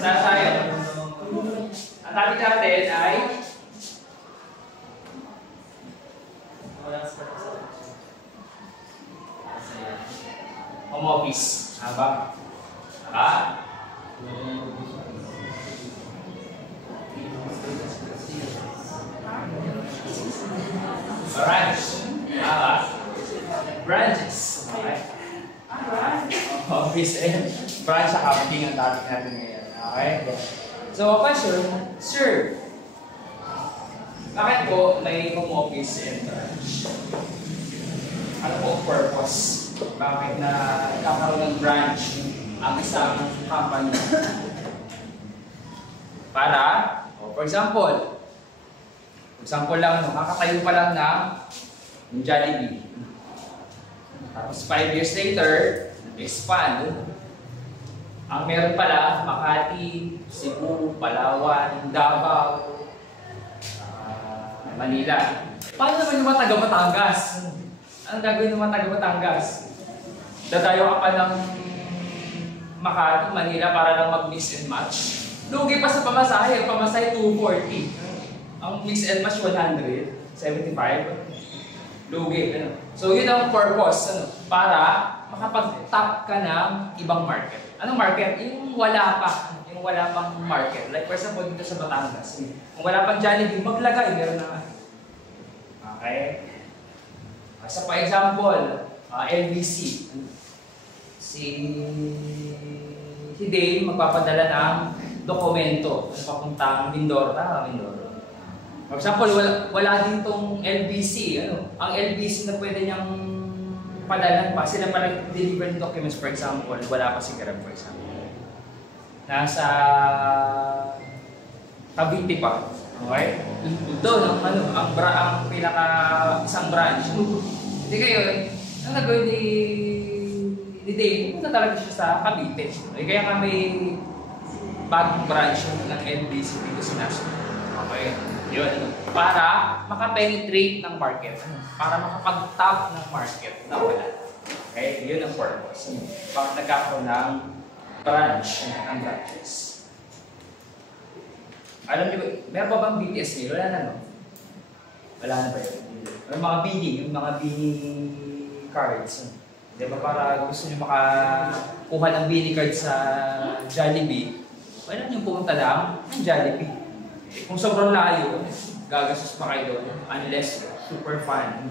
Sasayang. Ang topic natin ay home office. Haba? Branch. Branches. Okay. Office and branch accounting ang topic natin ngayon. Okay? So, question, sir, bakit po may home office and branch? Ano po ang purpose? Bakit na kakaroon ng branch ang isang company? Para, for example lang, kakatayo pa lang ng Jollibee. Tapos 5 years later, nag-expand. Ang meron pala, Makati, Cebu, Palawan, Davao, Manila. Paano naman yung mga taga-Batangas? Anong gagawin ng mga taga-Batangas? Dadayo ka pa ng Makati, Manila para lang mag-mix and match. Lugi pa sa pamasahe, 240. Ang mix and match 175. Lugi, ano. So yun ang purpose, para makapag-tap ka ng ibang market. Anong market? Yung wala pang market. Like for example dito sa Batangas. Kung wala pang Jollibee, maglagay, meron na. Okay? Sa for example, LBC. Si Dave magpapadala ng dokumento papuntang Mindoro. Mindoro. For example, wala din tong LBC. Ang LBC na pwede niyang padalan pa. Sila pala deliver ng documents, for example. Wala pa si Grab, for example. Nasa Cavite pa. Okay? Doon, ang pinaka isang branch. Hindi kayo, ang nagawin ni Dave, pumunta talaga siya sa Cavite. Kaya nga may bagong branch ng LBC dito sa National. Okay? Yun. Para makapenetrate ng market. Para makapag-top ng market na wala. Okay? Yun ang purpose. Bakit nagkakaroon ng branch, ng branches. Alam niyo ba, meron pa bang BTS ngayon? Wala na, no? Wala na ba yun? Yung mga BD, yung mga BD cards. Di ba para gusto niyo makakuha ng BD card sa Jollibee, wala niyo pumunta lang ng Jollibee. Kung sobrang layo, gagastos pa kayo doon unless super fun.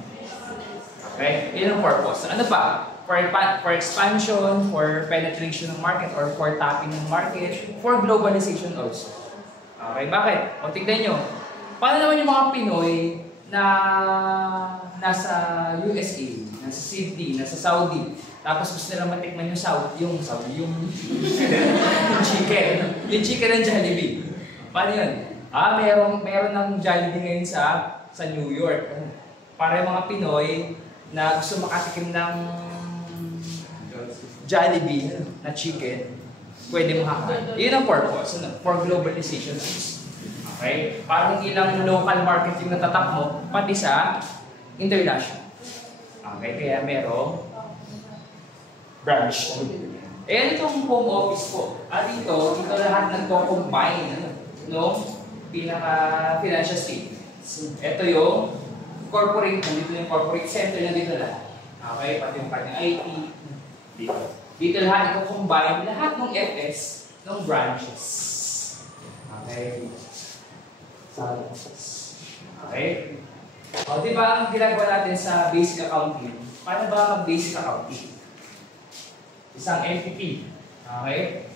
Okay? Yun ang purpose. Ano pa? For expansion, for penetration ng market, or for tapping ng market, for globalization also. Okay? Bakit? O tignan nyo. Paano naman yung mga Pinoy na nasa USA, nasa Sydney, nasa Saudi, tapos gusto nilang matikman yung chicken. Yung chicken ng Jollibee. Paano yun? Meron ng Jollibee ngayon sa New York. Para yung mga Pinoy na gusto makatikim ng Jollibee na chicken, pwede makakain. Yun ang purpose, for globalization. Okay? Para hindi lang local market yung natatap mo, pati sa international. Okay? Kaya merong branch. Ayan itong home office ko. Dito lahat nagko-combine. Pinaka-financial statements. Ito yung corporate, nandito yung corporate center, nandito lahat. Okay, pati yung kanyang IT. Dito lahat i-combine lahat ng FS ng branches. Okay. Okay. O, di ba ang ginagawa natin sa basic accounting? Paano ba mag-basic accounting? Isang entity. Okay.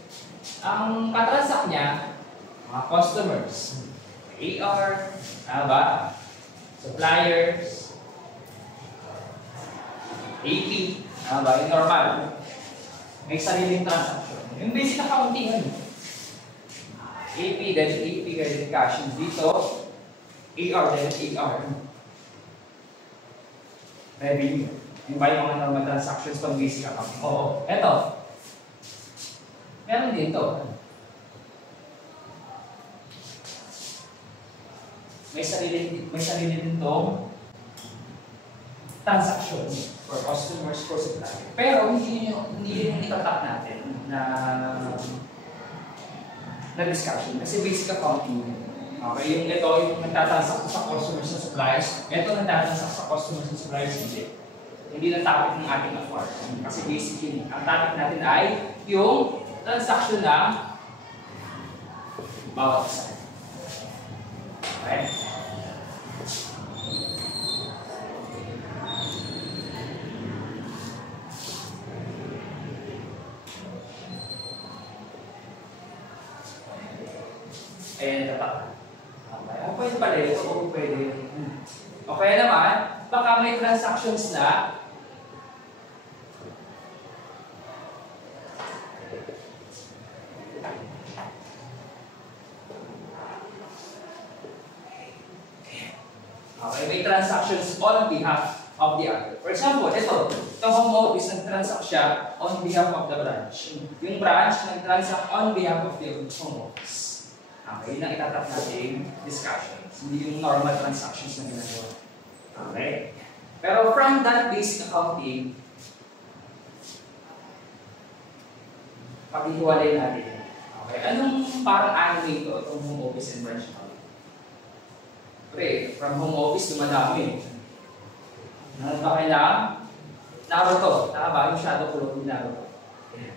Ang katransak niya, mga customers, AR, suppliers, AP, yung normal. May sariling transaction. Yung basic accounting, AP, dahil AP, dahil cash. Dito, AR, dahil AR. Revenue. Yung ba yung mga normal transactions pang basic accounting? Oo. Eto. Meron dito. May sarili din itong transaction for customers, for suppliers. Pero hindi yung itatap natin na na discussion kasi basic accounting. Okay, yung ito yung nagtatransact sa customers and suppliers, ito nagtatransact sa customers and suppliers hindi na topic ng ating afford. Kasi basic yun. Ang topic natin ay yung transaction ng bawat isa. Okay? Ayan, tatak. Okay. Pwede pala ito. Oo, pwede. Okay naman, baka may transactions na may transactions on behalf of the other. For example, itong home office nag-transact siya on behalf of the branch. Yung branch nag-transact on behalf of the home office. Okay, yun ang itatap natin discussions. Hindi yung normal transactions na ginagawa. Okay? Pero from that basic accounting, paghihiwalay natin. Okay, anong parang anime ito, itong home office and branch accounting? Pre, from home office, dumadami. Ano ba kailangan? Naruto. Tama ba? Yung shadow clothing Naruto.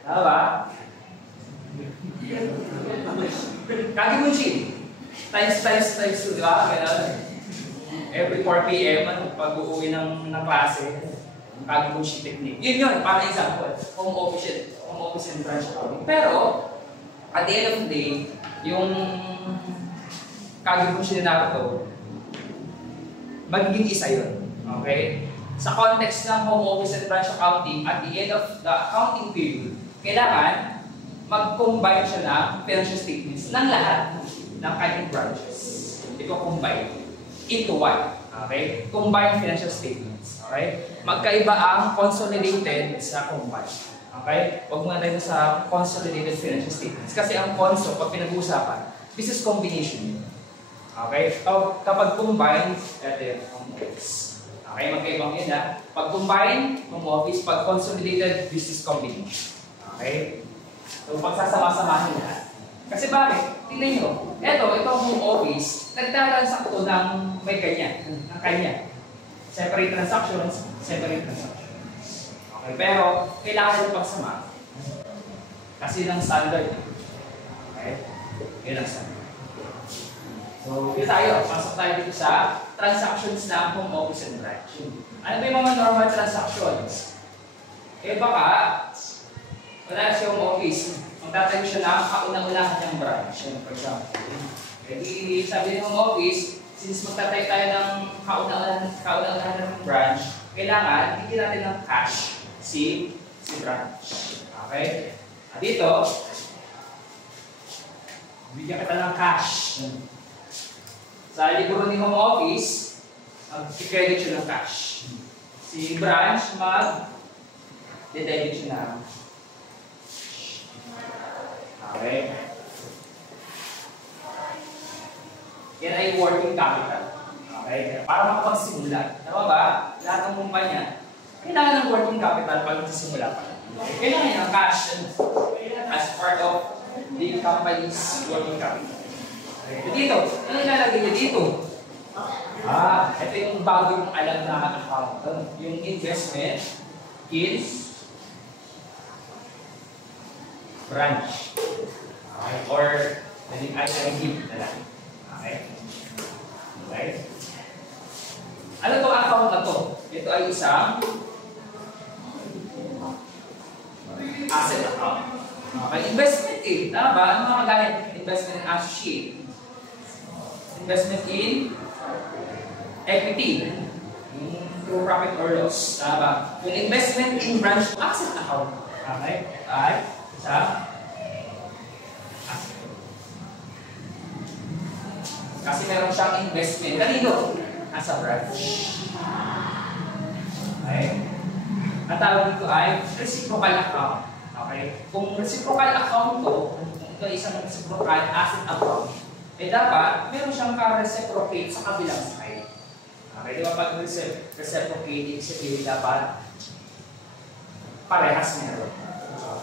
Tama ba? Kagibunshin. Times 2, di ba? Every 4 p.m. pag-uwi ng klase, yung Kagibunshin technique. Yun, para example. Home office and branch accounting. Pero, at the end of the day, yung Kagibunshin na Naruto, magiging isa yun. Okay? Sa context ng home office and branch accounting, at the end of the accounting period, kailangan mag-combine siya ng financial statements ng lahat ng kanyang branches. Iko-combine into one. Okay? Combine financial statements. Okay? Magkaiba ang consolidated sa combined. Okay? Huwag muna tayo sa consolidated financial statements. Kasi ang conso, pag pinag-uusapan, business combination. Okay? Kapag combined, ito yung home office. Okay? Magkaibang yun ha. Pag combined, home office. Pag consolidated, business combination. Okay? So, pagsasama-samahin na. Kasi bakit? Tingnan nyo. Itong home office, nagtatransact to ng may kanya. Ng kanya. Separate transactions, separate transactions. Okay? Pero, kailangan yung pagsama. Kasi ng standard. Okay? Yun ang standard. So, yun tayo. Pasok tayo dito sa transactions ng home office and branch. Ano ba yung mga normal transactions? Baka, wala siya home office. Magtatayo siya ng kaunang-unahan niyang branch. For example. Jadi, sabi ng home office, since magtatayo tayo ng kaunang-unahan ng branch, kailangan, bigyan natin ng cash si branch. Okay? At dito, bigyan kita ng cash. Sa libro ni home office, mag-credit siya ng cash. Si branch, mag-debit siya ng okay. Yan ay working capital. Okay? Para makapagsimula. Tama ba? Lahat ng kumpanya, kailangan ng working capital pag nagsisimula pa. Okay? Kailangan ng cash as part of the company's working capital. Okay. Dito, ano ilalagay niya dito? Ito yung bago yung alam na account. Yung investment in branch. Okay. Or, I-give na lang. Okay? Okay? Ano to account na to? Ito ay isang asset account. Okay? Investment Tama ba? Ano mga kagaya? Investment in associate. Investment in equity. Through profit or loss. Tama ba? Yung investment in branch asset account. Okay? Ay, sa asset. Kasi meron siyang investment. Kanino? Nasa branch. Okay? Ang tawag dito ay reciprocal account. Okay? Kung reciprocal account to, ito ay isang reciprocal asset account, dapat meron siyang ka-reciprocate sa kabilang side. Okay? Di ba pag reciprocate, ibig sabihin dapat parehas meron.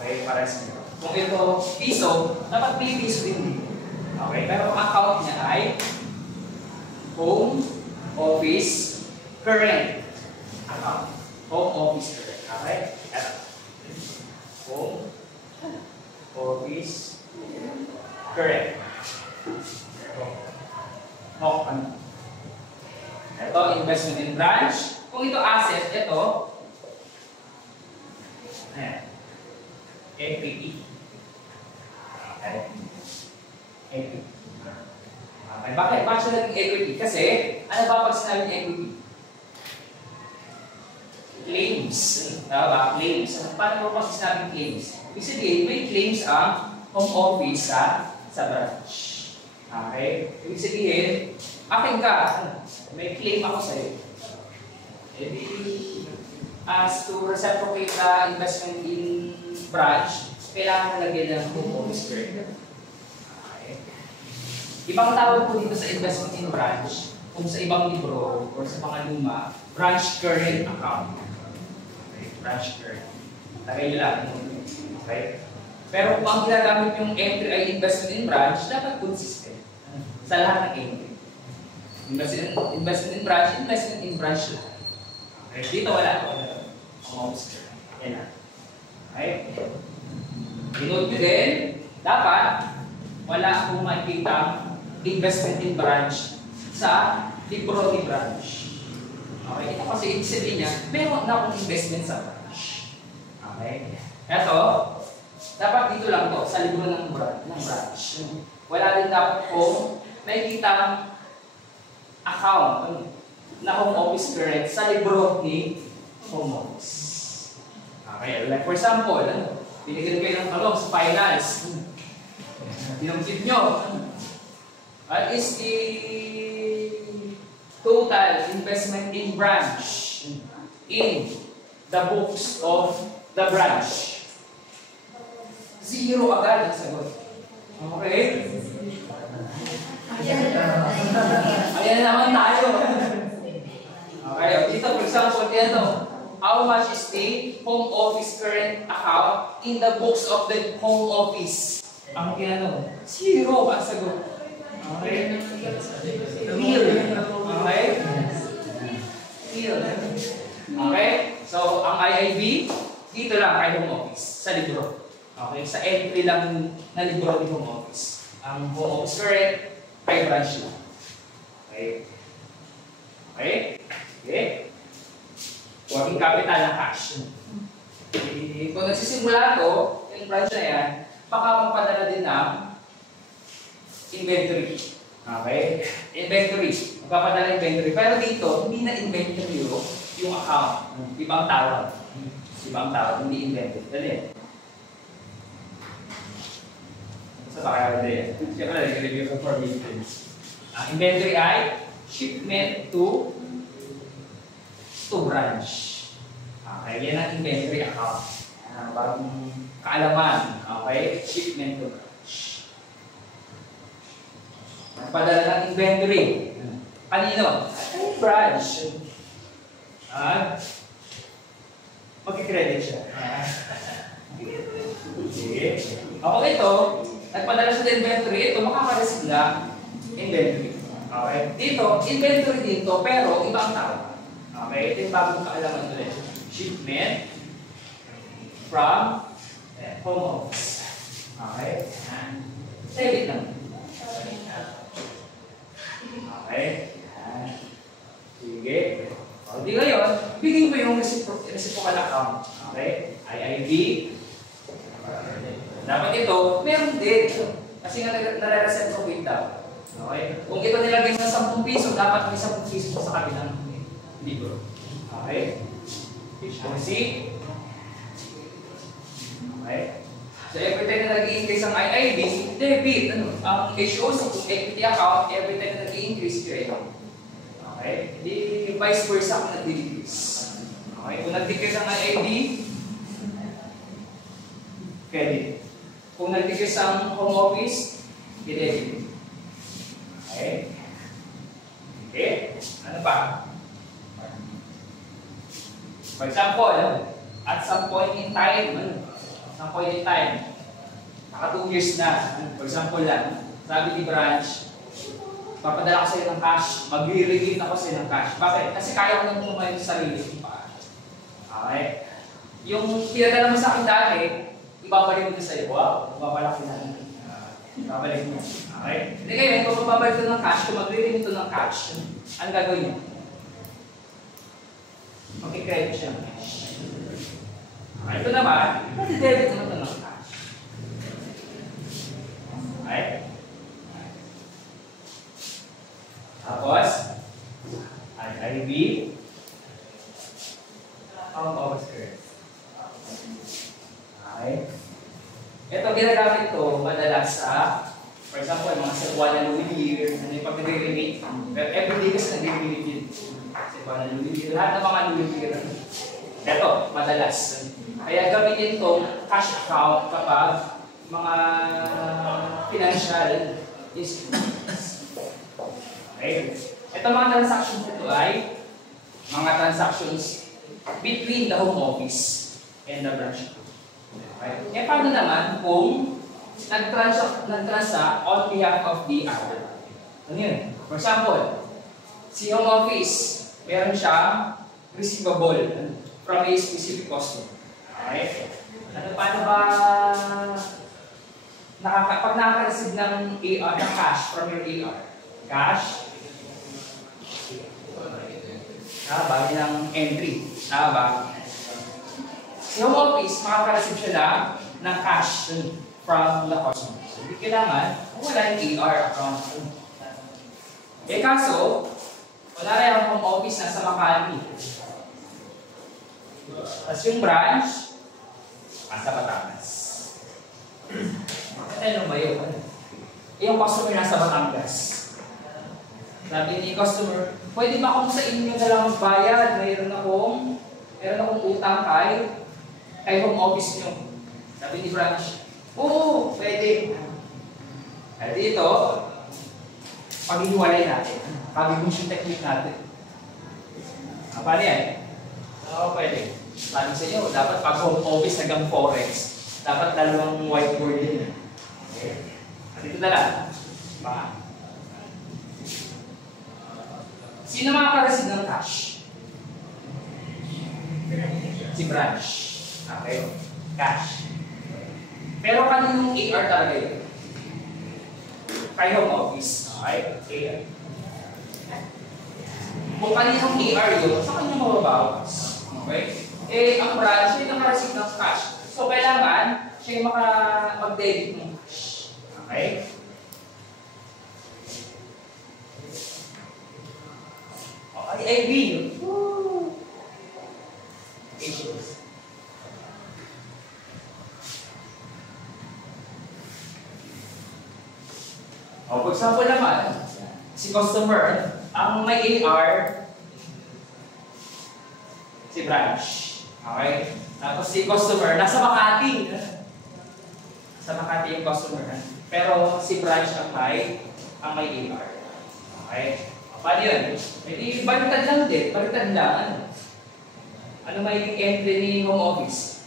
Okay? Parehas meron. Kung ito piso, dapat may piso din dito. Okay, pero ang account niya ay home office current account. Home office current. Okay? Ito. Home office current. Ano? Ito, investment in branch. Kung ito asset, ito equity. Okay. Equity. Okay. Bakit siya naging equity? Kasi, ano ba pag sinabing equity? Claims. Tama ba? Claims. Paano ba kasi sinabing claims? Ibig sabihin, may claims ang home office sa branch. Okay? Ibig sabihin, akin ka. May claim ako sa'yo. As to reciprocate the investment in branch, kailangan na lagyan ng home office current. Okay. Ibang tawag po dito sa investment in branch, kung sa ibang libro or sa mga luma, branch current account. Okay. Branch current. Lagay nyo lang. Okay. Pero kung ang ginagamit yung entry ay investment in branch, dapat consistent sa lahat ng entry. Investment in branch lang. Okay. Dito wala. Home office current. Yan na. Okay. Dinote nyo din, dapat wala akong makikita investment in branch sa libro ni branch. Okay, ito kasi ibig sabihin niya, meron na akong investment sa branch. Okay, ito, dapat dito lang to sa libro ng branch. Wala din dapat kong makikita account na home office current sa libro ni home office. Okay, like for example, binigyan kayo ng talong sa finance. Binungkit nyo. What is the total investment in branch in the books of the branch? Zero agad ang sagot. Okay? Ayan naman tayo. Okay, dito for example, dito. How much is the home office current account in the books of the home office? Ang kinano, zero ang sagot. Okay? Real. Okay? Real. Okay? So, ang IIB, dito lang kay home office, sa libro. Okay? Sa entry lang na libro ni home office. Ang home office current, kay branch lang. Okay? Okay? Okay? Working capital na cash. Kung nagsisimula ito, yung branch na yan, baka magpadala din ng inventory. Okay? Inventory. Magpapadala inventory. Pero dito, hindi na inventory yung account. Ibang tawag. Ibang tawag, hindi inventory. Dali. Sa baka dali. Siyempre, nag-review ko for maintenance. Ang inventory ay shipment to branch. Okay, yan ang inventory account. Bagong kaalaman. Okay, shipment to branch. Magpadala ng inventory. Kanino? Ay, branch. Magkikredit siya. Okay. Ako ito, nagpadala siya ng inventory, ito makaka-receive na inventory. Okay. Dito, inventory dito, pero ibang tawag. Okay, ito yung bagong kaalaman ulit. Shipment from home office. Okay? Save it lang. Okay? Sige. O, di ngayon, bigyan mo yung reciprocal account. Okay? IIB. Dapat ito, meron din. Kasi nga nare-reciprocate daw. Okay? Kung ito nilagay mo ng 10 piso, dapat may 10 piso sa kabilang libro. Okay? HOC. Okay? So, every time na nag-i-increase ang IIB, debit. Ang HOC, kung equity account, every time na nag-i-increase, credit. Okay? Hindi vice versa kung nag-decrease. Okay? Kung nag-decrease ang IIB, credit. Kung nag-decrease ang home office, debit. Okay? Okay? Ano pa? For example, at some point in time, naka 2 years na. For example lang, sabi ni branch, papadala ko sa'yo ng cash, magre-release ako sa'yo ng cash. Bakit? Kasi kaya ko nang kumain sa sarili ko pa. Okay? Yung pinadala mo sa akin dati, ibabalik ko sa'yo. Wow, mamalaki na. Ibabalik mo. Okay? Hindi kayo, kung mababalik ito ng cash, kung magre-release ito ng cash, ano gagawin niyo? Mag-credit siya ng cash. Okay, ito naman, mag-debit naman ito ng cash. Okay? Tapos, IIB, ang bawas curve. Okay? Ito, ginagamit ito madalas sa, for example, mga Cebuana Louis Lear, ano yung pag-relate. Everyday kasi nag-relate yun. Cebuana Louis Lear, lahat ng mga Louis Lear. Ito, madalas. Kaya gamitin itong cash account kapag mga financial institutions. Okay? Ito mga transactions nito ay mga transactions between the home office and the branch. Okay? E paano naman kung nag-transact on behalf of the other? Ano yun? For example, si home office, meron siyang receivable from a specific customer. Okay? Paano ba pag nakaka-receive ng AR, ng cash from your AR? Cash? Bagay ng entry. Ba? Si home office, makaka-receive siya lang ng cash from the customer. So, hindi kailangan, wala yung AR account. Eh kaso, wala rin ang home office nasa Makati. Tapos yung branch, nasa Batangas. Ano ba yun? Yung customer nasa Batangas. Sabi ni customer, pwede ba akong sa inyo na lang magbayad? Mayroon akong utang kay home office nyo. Sabi ni branch, oo, pwede. At dito, pag-iwalay natin. Pag-iwalay technique natin. Paano yan? Oo, pwede. Sabi sa inyo, dapat pag home office hanggang forex, dapat dalawang whiteboard din. Okay. At dito na lang. Baka. Sino makaka-receive ng cash? Si branch. Okay? Cash. Pero kaninong AR talaga yun? Kay home office. Okay? AR. Kung kaninong AR yun, sa kanya mababawas. Okay? Eh, ang branch ay naka-receive ng cash. So, kailangan siya yung mag-debit ng cash. Okay? IIB. Woo! Issues. For example naman, si customer, ang may AR, si branch. Okay? Tapos si customer, nasa Makati. Nasa Makati yung customer. Pero si branch ang may AR. Okay? Paano yun? Hindi, baliktad lang din. Baliktad lang. Ano may entry ni home office?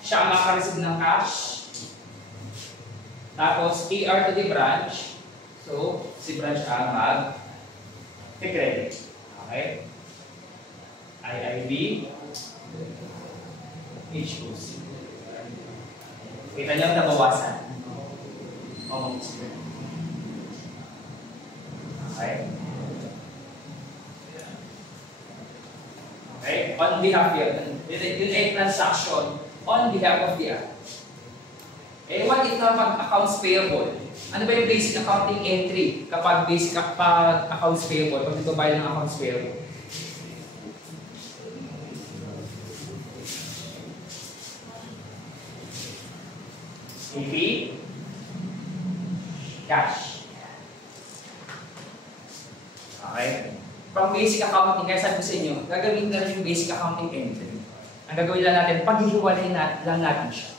Siya ang makareceive ng cash. Tapos, AR to the branch. So, si branch ang mag-credit. Okay? IIB. HOC. Kita niyo nabawasan. Home office. Okay? Okay? On behalf yun. Yun ay transaction on behalf of the other. Eh, what if naman accounts payable? Ano ba yung basic accounting entry kapag accounts payable? Pag nagbabayad ng accounts payable? CP? Cash. Okay? From basic accounting, kaya sabi ko sa inyo, gagawin na rin yung basic accounting entry. Ang gagawin lang natin, paghihiwalay lang natin siya.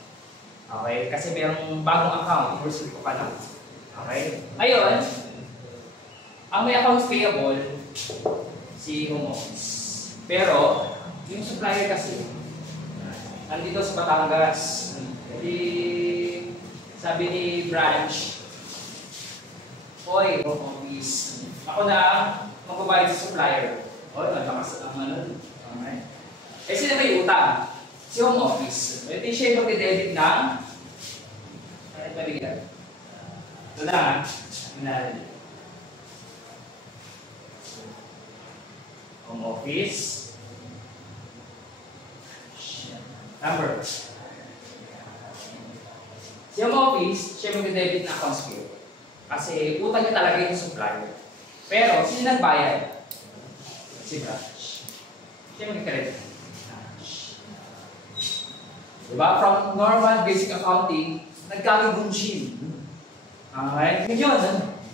Okay? Kasi mayroong bagong account, i-receive ko pa lang. Okay? Ngayon, ang may accounts payable, si home office. Pero, yung supplier kasi, nandito sa Batangas. Jadi, Sabi ni branch, Hoy, home office. Ako na magbabayad sa supplier. Hoy, malakas ang ano. Okay. Eh, sino may utang? Si home office. Pwede siya yung mag-debit ng ano bigyan? Ito na ha. Home office. Number. Si home office, siya mag-debit ng accounts payable. Kasi utang niya talaga yung supplier. Pero, sino nagbayad? Si branch. Siya mag-credit. Diba? From normal basic accounting, nagkalibunshin. Okay? Yun yun.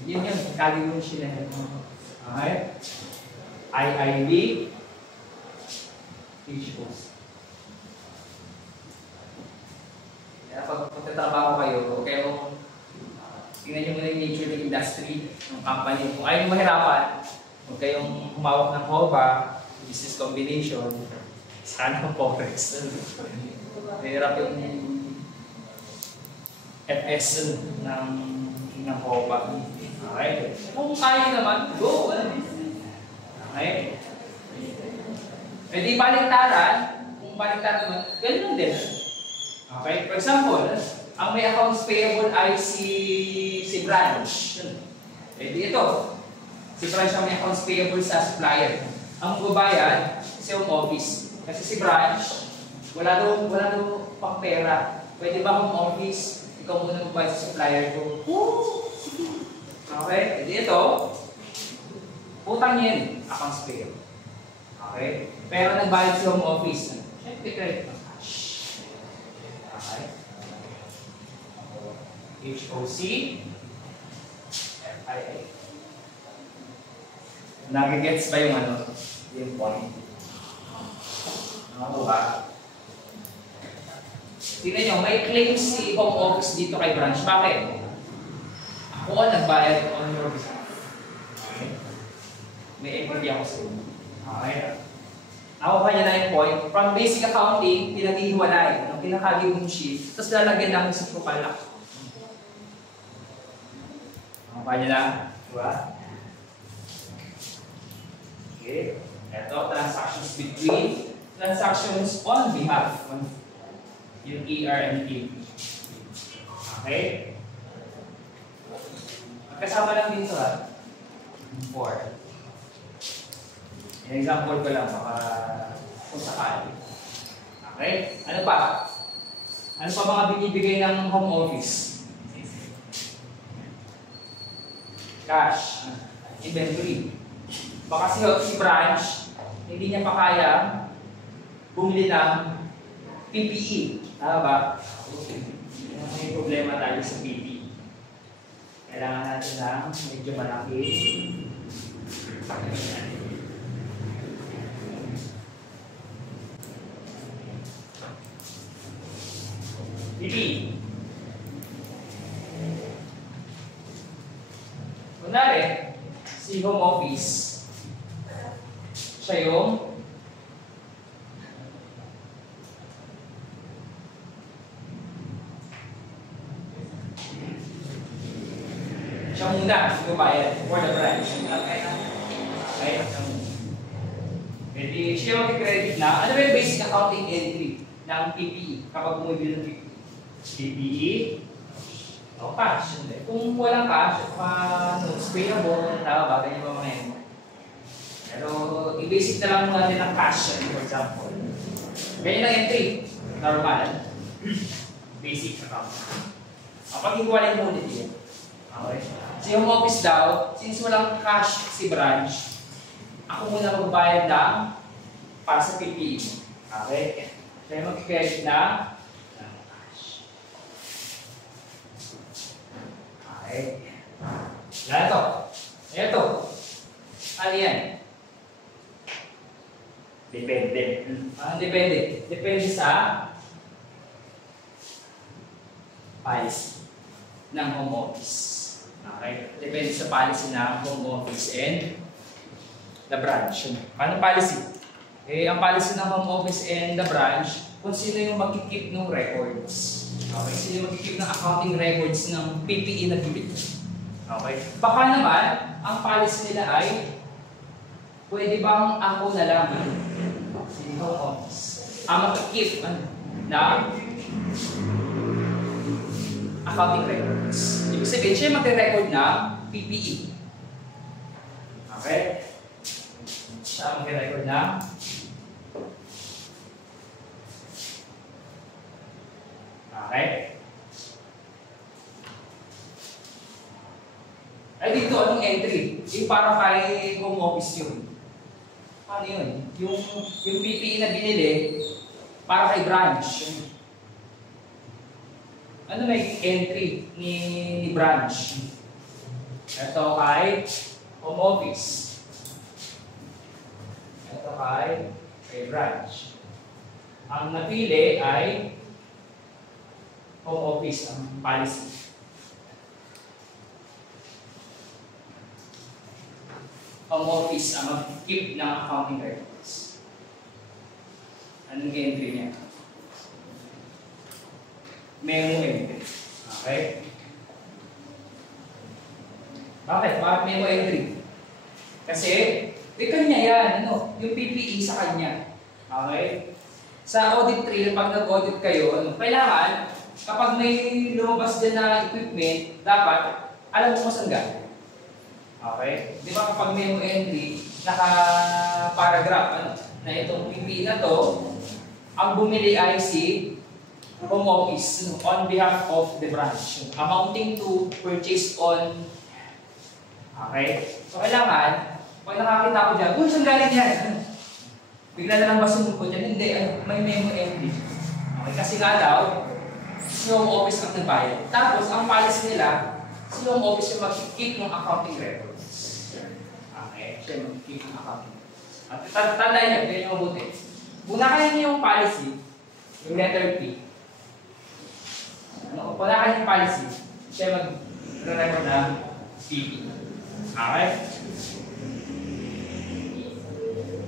Yun yun. Nagkalibunshin na yun. Okay? IIB. HOC. Kaya pag magtatrabaho kayo, huwag kayong tingnan nyo muna yung nature ng industry, ng company. Kung ayaw nyo mahirapan, huwag kayong humawak ng HOBA, business combination, sana ng forex. Mahirap yung FS ng HOBA. Okay? Kung kaya naman, go! Okay? E di baliktaran, kung baliktaran naman, ganun din. Okay? For example, ang may accounts payable ay si branch. Eh di ito. Si branch ang may accounts payable sa supplier. Ang magbabayad, si home office. Kasi si branch, wala daw pang pera. Pwede ba home office, ikaw muna magbayad sa supplier ko? Okay? Eh di ito, utang yan, accounts payable. Okay? Pero nagbayad si home office. Siyempre, credit ng cash. Okay? HOC, FIA. Nagigets ba yung ano? Yung point? Ano ba? Tingnan nyo, may claim si home office dito kay branch. Bakit? Ako ang nagbayad on your behalf. Okay? May equity ako sa inyo. Okay? Nakuha niya na yung point. From basic accounting, pinag-ihiwalay ng pinakagibong sheet, tapos lalagyan namin sa profile account. Nakuha niya na. Diba? Okay. Ito, transactions between, transactions on behalf. Yung ER and EP. Okay? Magkasama lang dito ha. 4. An example ko lang, baka kung sakali. Okay? Ano pa? Ano pa mga binibigay ng home office? Cash. Inventory. Baka si branch, hindi niya pa kaya bumili ng PPE. Tama ba? May problema tayo sa PPE. Kailangan natin ng medyo malaki. PPE. Kunwari, si home office, siya yung siya muna, gumayad for the branch. Okay? Pwede siya mag-credit na. Ano ba yung basic accounting entry ng PPE kapag bumibili ng PPE? PPE o cash. Kung walang cash, notes payable, tama ba? Ganyan ba mga yan? Pero i-basic na lang muna natin ang cash, for example. Ganyan ang entry. Normal. Basic account. Kapag hiwalay mo ulit yun. Okay. Si home office daw, since walang cash si branch, ako muna magbayad ng para sa PPE. Okay? Kaya mag-credit na cash. Okay. Yan ito. Ito. Ano yan? Depende. Depende. Depende sa policy ng home office. Okay? Depende sa policy ng home office and the branch. Anong policy? Eh, ang policy ng home office and the branch, kung sino yung mag-keep ng records. Okay, sino yung mag-keep ng accounting records ng PPE na bibili. Okay, baka naman, ang policy nila ay, pwede bang ako na lang, sino office, ang mag-keep na accounting records. Ibig sabihin, siya magre-record na PPE. Okay? Siya magre-record na okay? Ay dito, anong entry? Yung para kay home office yun. Ano yun? Yung PPE na binili, para kay branch. Ano may entry ni branch? Ito kay home office. Ito kay branch. Ang napili ay home office, ang policy. Home office ang mag-keep ng accounting records. Anong entry niya? Memo entry. Okay? Bakit? Bakit memo entry? Kasi, kanya yan, yung PPE sa kanya. Okay? Sa audit trail, pag nag-audit kayo, kailangan, kapag may lumabas dyan na equipment, dapat alam mo kung saan galing. Okay? Di ba kapag memo entry, naka-paragraph, na itong PPE na to, ang bumili ay si home office on behalf of the branch, amounting to purchase on. Okay? So kailangan, pag nakakita ko dyan, uy, saan galing yan? Bigla na lang ba sumulpot yan? Hindi, may memo entry. Okay? Kasi nga daw, si home office ang nagbayad. Tapos, ang policy nila, si home office yung mag-keep ng accounting records. Okay? Siya mag-keep ng accounting records. At tandaan nyo, ganyan yung mabuti. Punakan niyo yung policy, yung letter P. Punakan yung policy, siya mag-record ng PP. Okay?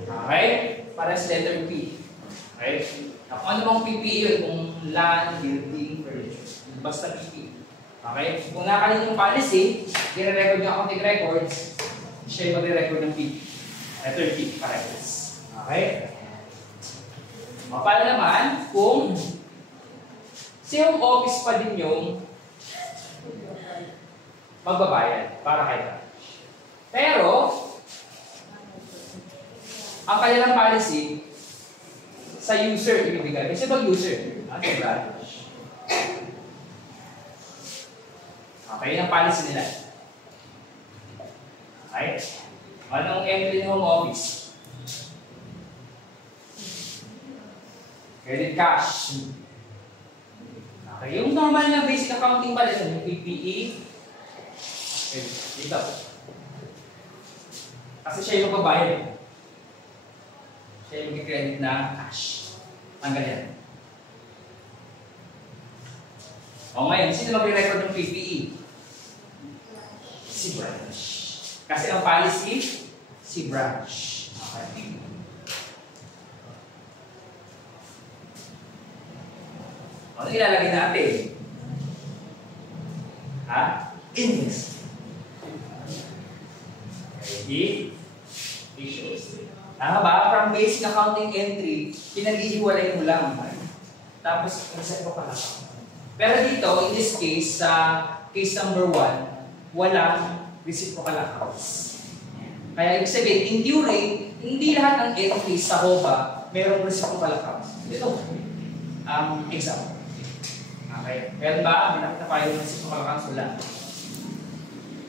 Okay? Para sa letter P. Okay? Kung ano bang PPE yun? Kung land, building, furniture. Basta PPE. Okay? Kung nakalin yung policy, i-record yung accounting records, siya yung mag-record ng PPE. Letter P, parehas. Okay? Paano naman kung si home office pa din yung magbabayad para kay branch. Pero, ang kanilang policy, sa user ibibigay. Kasi bang user? At sa branch. Okay, yung policy nila. Okay? Anong entry ng home office? Credit cash. Okay, yung normal na basic accounting pala, yung PPE, dito. Kasi siya yung magbabayad. Siya yung mag-credit na cash. Tanggal yan. O ngayon, sino mag-record ng PPE? Si branch. Kasi ang policy, si branch. Okay. Ano ilalagay natin? Ha? Invest. Ready? Issues. Tama ba? From basic accounting entry, pinag-ihiwalay mo lang. Tapos, insert mo pa lang. Pero dito, in this case, sa case number 1, walang reciprocal accounts. Kaya ibig sabihin, in theory, hindi lahat ng entries sa HOBA mayroong reciprocal accounts. Ito, example. Okay. Meron ba? May nakita pa yung reciprocal accounts? Wala.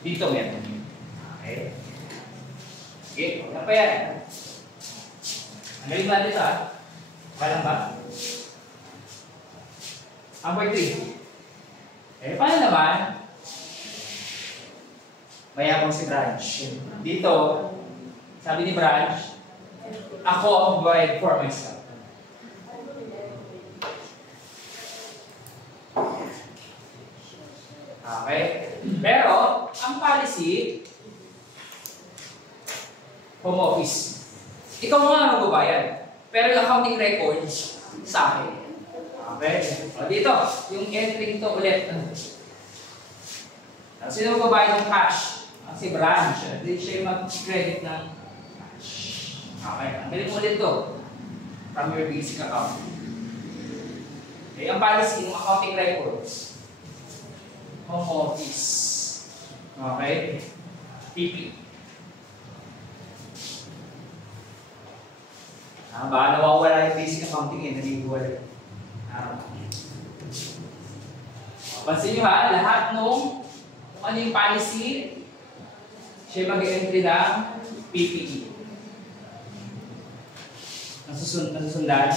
Dito meron. Okay. Okay. Wala pa yan. Ang galing ba dito Walang ba? Number 3. Paano naman? Mayabang si branch. Dito, sabi ni branch, ako ang provide for myself. Okay? Pero, ang policy, home office. Ikaw nga ang magbabayad. Pero yung accounting records, sa akin. Okay? O dito, yung entry ito ulit. Sino magbabayad ng cash? Si branch. Hindi siya yung mag-credit ng cash. Okay, balik mo ulit ito. From your basic account. Okay, ang policy ng accounting records. Home office. Okay? PP. Baka nawawala yung basic accounting eh, naliliwala. Pansin nyo ha, lahat nung kung ano yung policy, siya mag-entry ng PPE. Nasusundan.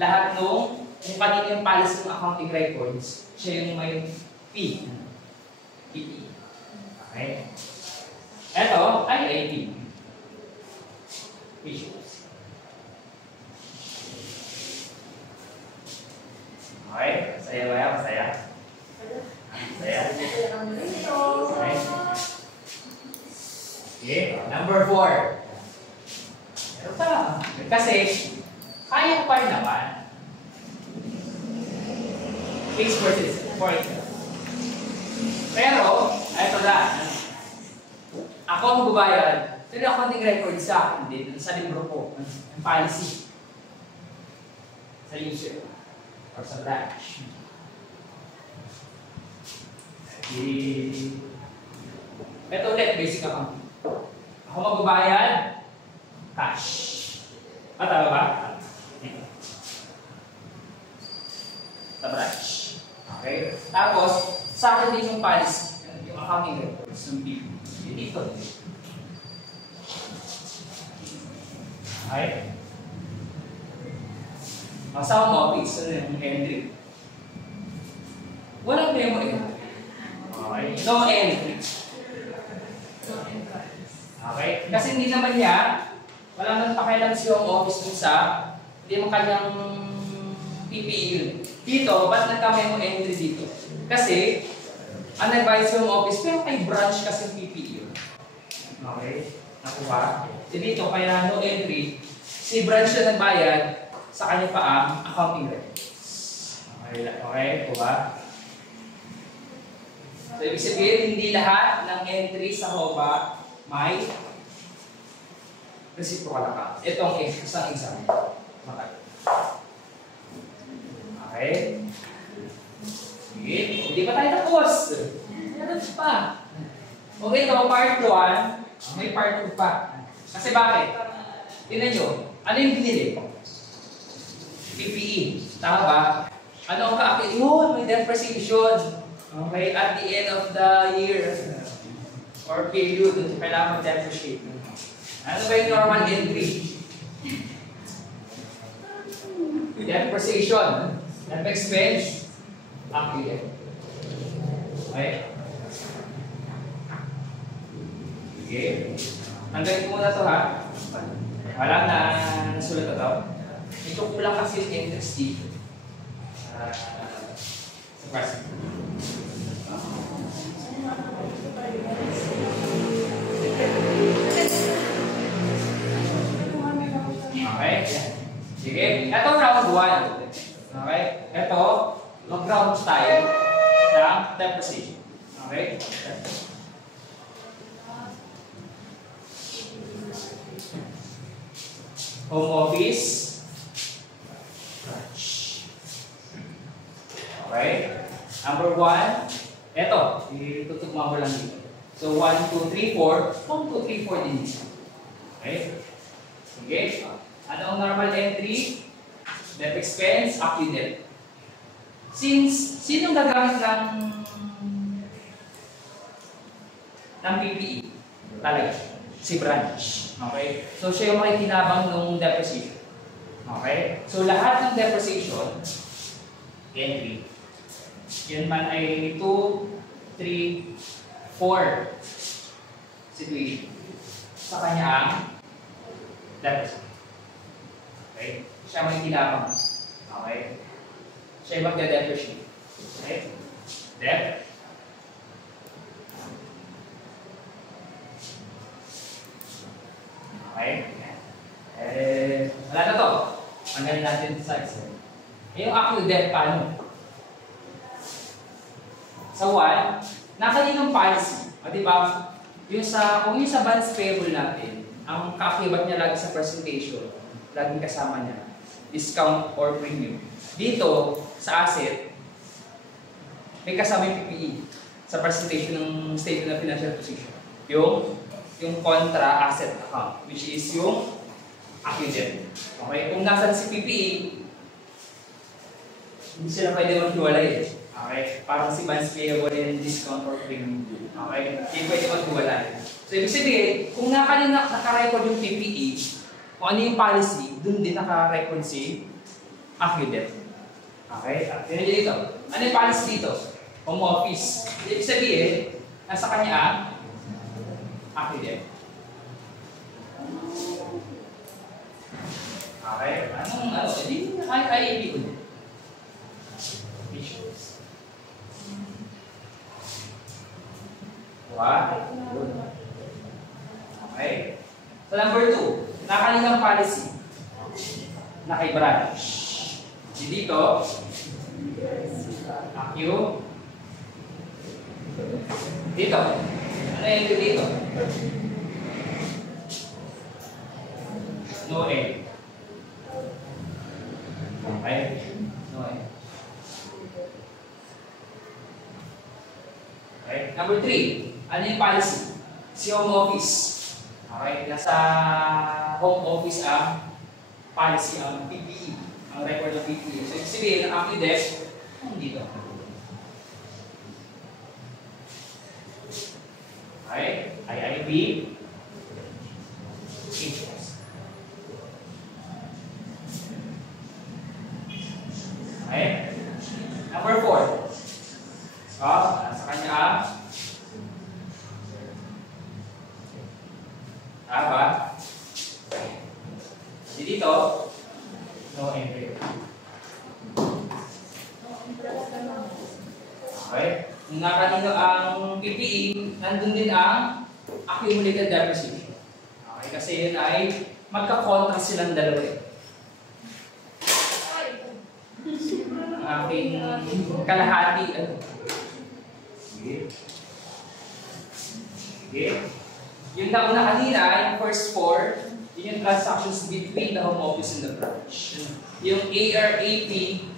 Lahat nung kung kanino yung policy ng accounting records, siya yung may P. PPE. Okay? Ito ay AP. Issues. Okay? Masaya ba yan? Masaya? Masaya? Okay. Okay. Number 4. Pero pa. Kasi, kaya ko pa rin naman. Case versus for example. Pero, ito na. Ako ang magbabayad. Pero accounting record sa akin din. Sa libro ko. Ang policy. Sa user. Or sa branch. Ito ulit, basic accounting. Ako magbabayad, cash. Tama ba? Sa branch. Okay? Tapos, sa akin din yung policy, yung accounting records, yung BP. Yung dito. Okay? Sa home office, ano yung entry? Walang memo entry. Okay? No entry. Okay? Kasi hindi naman niya, wala nang pakialam si home office dun sa, hindi mo kanyang PPE yun. Dito, ba't nagka-memo entry dito? Kasi, ang nag-bayad si home office, pero kay branch kasi PPE yun. Okay? Nakuha? So dito, kaya no entry, si branch na nagbayad, sa kanya pa ang accounting records. Okay, okay, kuha. So, ibig sabihin, hindi lahat ng entry sa HOBA may reciprocal account. Ito ang isang example. Okay. Sige, hindi pa tayo tapos. Meron pa. Okay, ito, part 1, may part 2 pa. Kasi bakit? Tingnan nyo, ano yung binili? PPE. Tama ba? Ano ang kaakit? Yun, may depreciation. Okay, at the end of the year or period, kailangan mag-depreciate. Ano ba yung normal entry? Depreciation. Net expense. Accurate. Okay? Okay. Tanggalin ko muna ito ha. Wala na nasulat ito. Ito kulang kasi yung interest dito. Sa question. Okay? Sige. Ito round 1. Okay? Ito, mag-round tayo ng depreciation. Okay? Home office. Branch. Okay? Number 1. Ito, itutugma ko lang dito. So, 1, 2, 3, 4. 1, 2, 3, 4 din dito. Okay? Sige. Ano ang normal entry? Net expense, accrued. Since, sinong gagamit ng PPE? Talaga. Si branch. Okay? So, siya yung makikinabang ng depreciation. Okay? So, lahat ng depreciation, entry, yun man ay 2, 3, 4 situation. Sa kanya ang depreciation. Okay? Siya may kinabang. Okay? Siya yung magda-depreciate. Okay? Dep. Okay? Wala na to. Tanggalin natin sa Excel. Yung accrued debt, paano? Sa 1, nakalinong policy. O diba, kung yung sa balance payable natin, ang kaakibat niya lagi sa presentation, laging kasama niya, discount or premium. Dito, sa asset, may kasama yung PPE sa presentation ng statement of financial position. Yung contra asset account, which is yung accrued debt. Okay? Kung nasan si PPE, hindi sila pwede maghiwalay. Okay? Parang si balance payable and discount or premium. Okay? Hindi pwede maghiwalay. So, ibig sabihin, kung naka-record yung PPE, kung ano yung policy, dun din naka-record si accrued debt. Okay? Tignan nyo dito. Ano yung policy dito? Home office. Ibig sabihin, nasa kanya ang accrued debt. Okay? Hindi IAB ko din. Issues. Okay. So number 2, nakalilang policy. Naka-branch. Dito, accrued. Dito. Ano yung dito? No end. Okay? No end. Okay? Number 3, ano yung policy? Si home office. Okay? Nasa home office ang policy, ang PPE. Ang record ng PPE. So, ibig sabihin, ang accrued debt, dito. Okay? IIB. Interest. Okay? Number 4. Nasa kanya ang ba? Dito, no entry. Okay? Kung nakanino ang PPE, nandun din ang accumulated depreciation. Okay? Kasi yun ay magka-contrast silang dalawa eh. Ang aking kalahati. Sige. Sige. Yung nauna kanina, yung first 4, yun yung transactions between the home office and the branch. Yung ARAP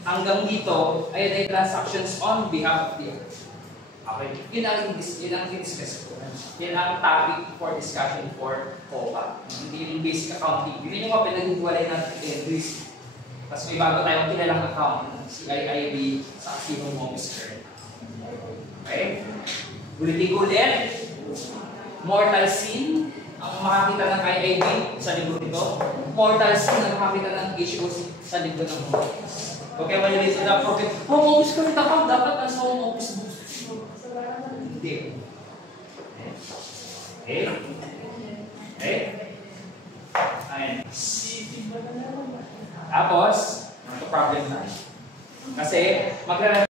hanggang dito, ayun ay transactions on behalf of the other. Okay? Yun ang i-discuss ko. Yan ang topic for discussion for COPA. Hindi yung basic accounting. Yun yung mga pinag-iwalay natin entries. Tapos may bago tayong kilalang account, si IIB sa home office current. Okay? Ulitin ko ulit. Mortal sin ang makakita ng IIB sa libro nito. Mortal sin ang makakita ng issues sa libro ng home office. Okay, malilito na profit. Home office current account, dapat nasa home office books. Hindi. Okay? Okay? Ayan. Tapos, ano problem na? Kasi,